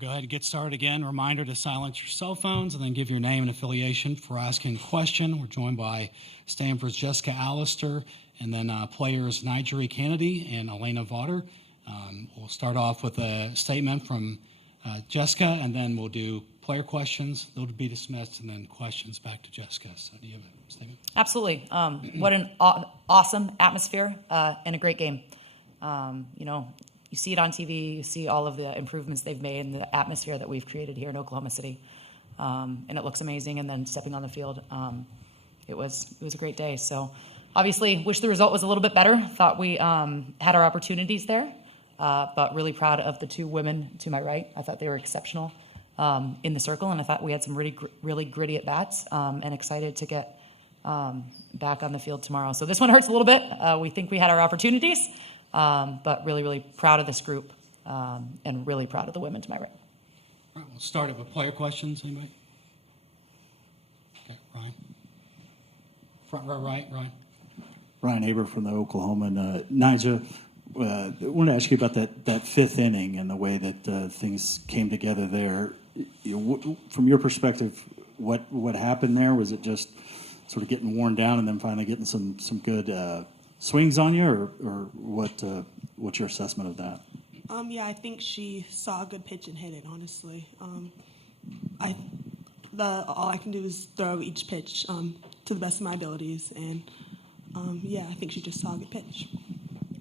Go ahead and get started again. Reminder to silence your cell phones and then give your name and affiliation for asking a question. We're joined by Stanford's Jessica Allister and then players NiJaree Canady and Alana Vawter. We'll start off with a statement from Jessica, and then we'll do player questions. They'll be dismissed, and then questions back to Jessica. So do you have a statement? Absolutely. What an awesome atmosphere and a great game. You see it on TV, you see all of the improvements they've made and the atmosphere that we've created here in Oklahoma City. And it looks amazing. And then stepping on the field, it was a great day. So obviously wish the result was a little bit better. Thought we had our opportunities there, but really proud of the two women to my right. I thought they were exceptional in the circle, and I thought we had some really gritty at-bats, and excited to get back on the field tomorrow. So this one hurts a little bit. We think we had our opportunities. But really proud of this group, and really proud of the women to my right. All right, we'll start it with player questions. Anybody? Okay, Ryan. Front row right, Ryan. Ryan Haber from the Oklahoma. And NiJaree, I wanted to ask you about that fifth inning and the way that things came together there. From your perspective, what happened there? Was it just sort of getting worn down and then finally getting some good swings on you, or what's your assessment of that? Yeah, I think she saw a good pitch and hit it, honestly. All I can do is throw each pitch to the best of my abilities, and I think she just saw a good pitch.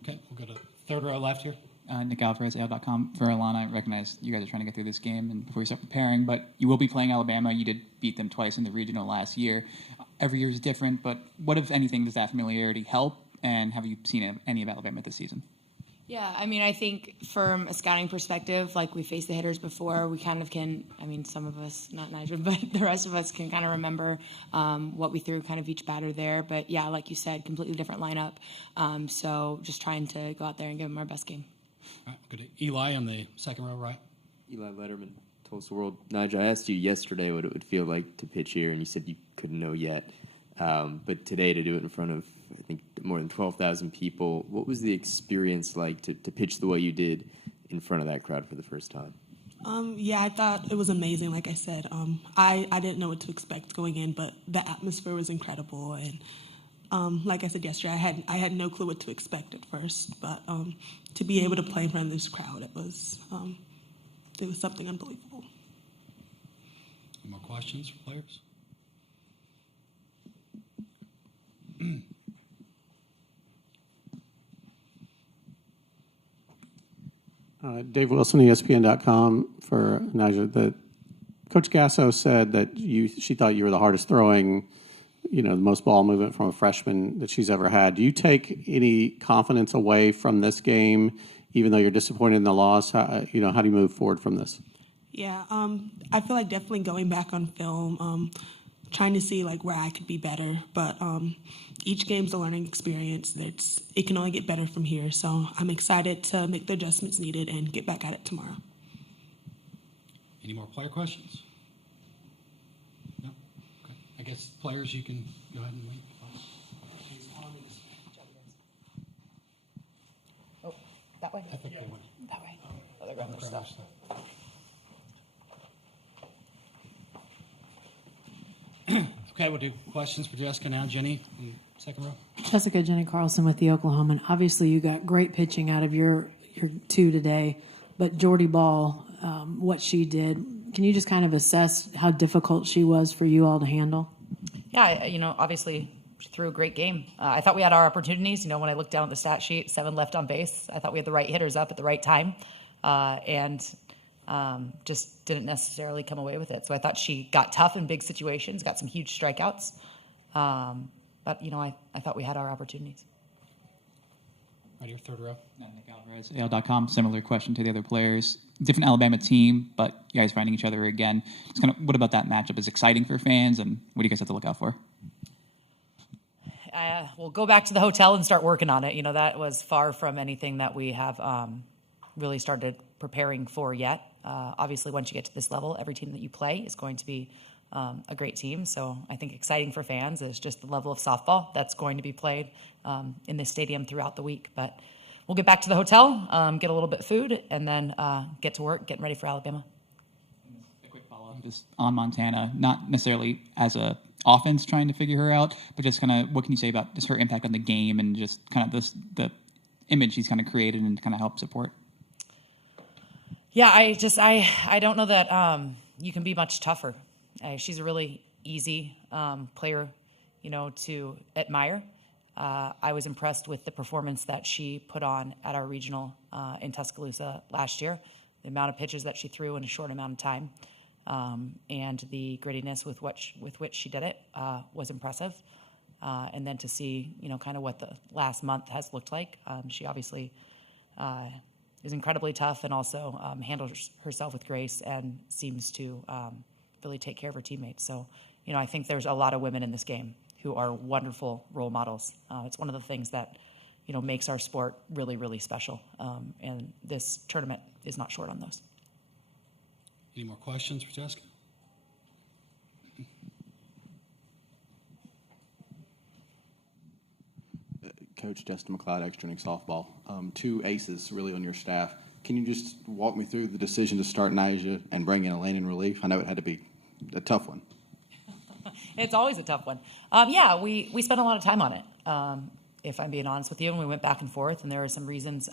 Okay, we'll go to third row left here. Alfresdale.com. For Alana, I recognize you guys are trying to get through this game and before you start preparing, but you will be playing Alabama. You did beat them twice in the regional last year. Every year is different, but what, if anything, does that familiarity help? And have you seen any of Alabama this season? Yeah, I think from a scouting perspective, like we faced the hitters before, we kind of can, some of us, not NiJaree, but the rest of us can kind of remember what we threw kind of each batter there. But yeah, like you said, completely different lineup. So just trying to go out there and give them our best game. All right, good. Eli on the second row right. Eli Letterman, Tulsa World. NiJaree, I asked you yesterday what it would feel like to pitch here, and you said you couldn't know yet. But today, to do it in front of, I think, more than 12,000 people, what was the experience like to pitch the way you did in front of that crowd for the first time? I thought it was amazing. Like I said, I didn't know what to expect going in, but the atmosphere was incredible. And like I said yesterday, I had no clue what to expect at first. But to be able to play in front of this crowd, it was something unbelievable. Any more questions for players? Dave Wilson, ESPN.com for NiJaree. Coach Gasso said that she thought you were the hardest throwing, the most ball movement from a freshman that she's ever had. Do you take any confidence away from this game, even though you're disappointed in the loss? How do you move forward from this? Yeah, I feel like definitely going back on film, trying to see where I could be better, but each game's a learning experience. It can only get better from here, so I'm excited to make the adjustments needed and get back at it tomorrow. Any more player questions? No? Okay. I guess players, you can go ahead and leave. Oh, that way? I think they went. That way. Oh, they're grabbing their stuff. Okay, we'll do questions for Jessica now. Jenny, in the second row. Jessica, Jenny Carlson with the Oklahoman. Obviously, you got great pitching out of your two today, but Jordy Ball, what she did, can you just kind of assess how difficult she was for you all to handle? Yeah, obviously she threw a great game. I thought we had our opportunities. When I looked down at the stat sheet, 7 left on base. I thought we had the right hitters up at the right time, and just didn't necessarily come away with it. So I thought she got tough in big situations, got some huge strikeouts. But, I thought we had our opportunities. Right here, third row. Nick Alvarez, AL.com. Similar question to the other players. Different Alabama team, but you guys finding each other again. Just kind of, what about that matchup is exciting for fans, and what do you guys have to look out for? We'll go back to the hotel and start working on it. That was far from anything that we have really started preparing for yet. Obviously, once you get to this level, every team that you play is going to be a great team. So I think exciting for fans is just the level of softball that's going to be played in this stadium throughout the week. But we'll get back to the hotel, get a little bit of food, and then get to work, getting ready for Alabama. just on Montana, not necessarily as a offense trying to figure her out, but just kind of what can you say about just her impact on the game and just kind of the image she's kind of created and kind of help support? Yeah, I don't know that you can be much tougher. She's a really easy player, to admire. I was impressed with the performance that she put on at our regional in Tuscaloosa last year. The amount of pitches that she threw in a short amount of time, and the grittiness with which she did it was impressive. And then to see, kind of what the last month has looked like. She obviously is incredibly tough and also handles herself with grace and seems to really take care of her teammates. So, I think there's a lot of women in this game who are wonderful role models. It's one of the things that, makes our sport really, really special. And this tournament is not short on those. Any more questions for Jessica? Coach Justin McLeod, Extra Inning Softball. 2 aces really on your staff. Can you just walk me through the decision to start NiJaree and bring in Alana in relief? I know it had to be a tough one. It's always a tough one. Yeah, we spent a lot of time on it, if I'm being honest with you, and we went back and forth, and there are some reasons,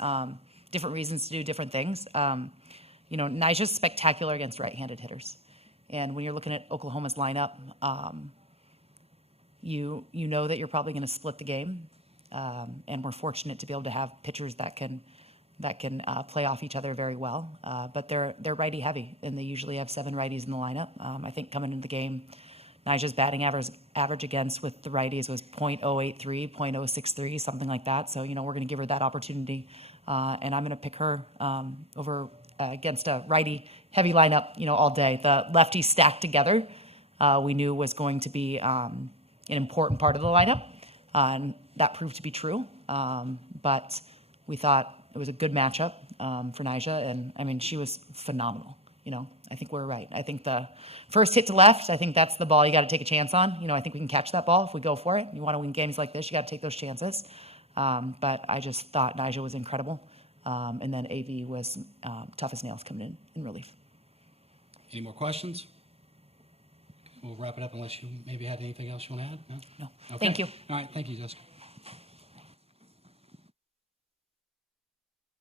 different reasons to do different things. NiJaree's spectacular against right-handed hitters. And when you're looking at Oklahoma's lineup, you know that you're probably going to split the game. And we're fortunate to be able to have pitchers that can play off each other very well. But they're righty heavy, and they usually have 7 righties in the lineup. I think coming into the game, NiJaree's batting average against with the righties was .083, .063, something like that. So, we're going to give her that opportunity. And I'm going to pick her over against a righty heavy lineup, all day. The lefties stacked together, we knew was going to be an important part of the lineup. And that proved to be true. But we thought it was a good matchup for NiJaree. And, she was phenomenal. I think we're right. I think the first hit to left, I think that's the ball you got to take a chance on. I think we can catch that ball if we go for it. You want to win games like this, you got to take those chances. But I just thought NiJaree was incredible. And then AV was tough as nails coming in relief. Any more questions? We'll wrap it up unless you maybe had anything else you want to add? No? No. Thank you. All right. Thank you, Jessica.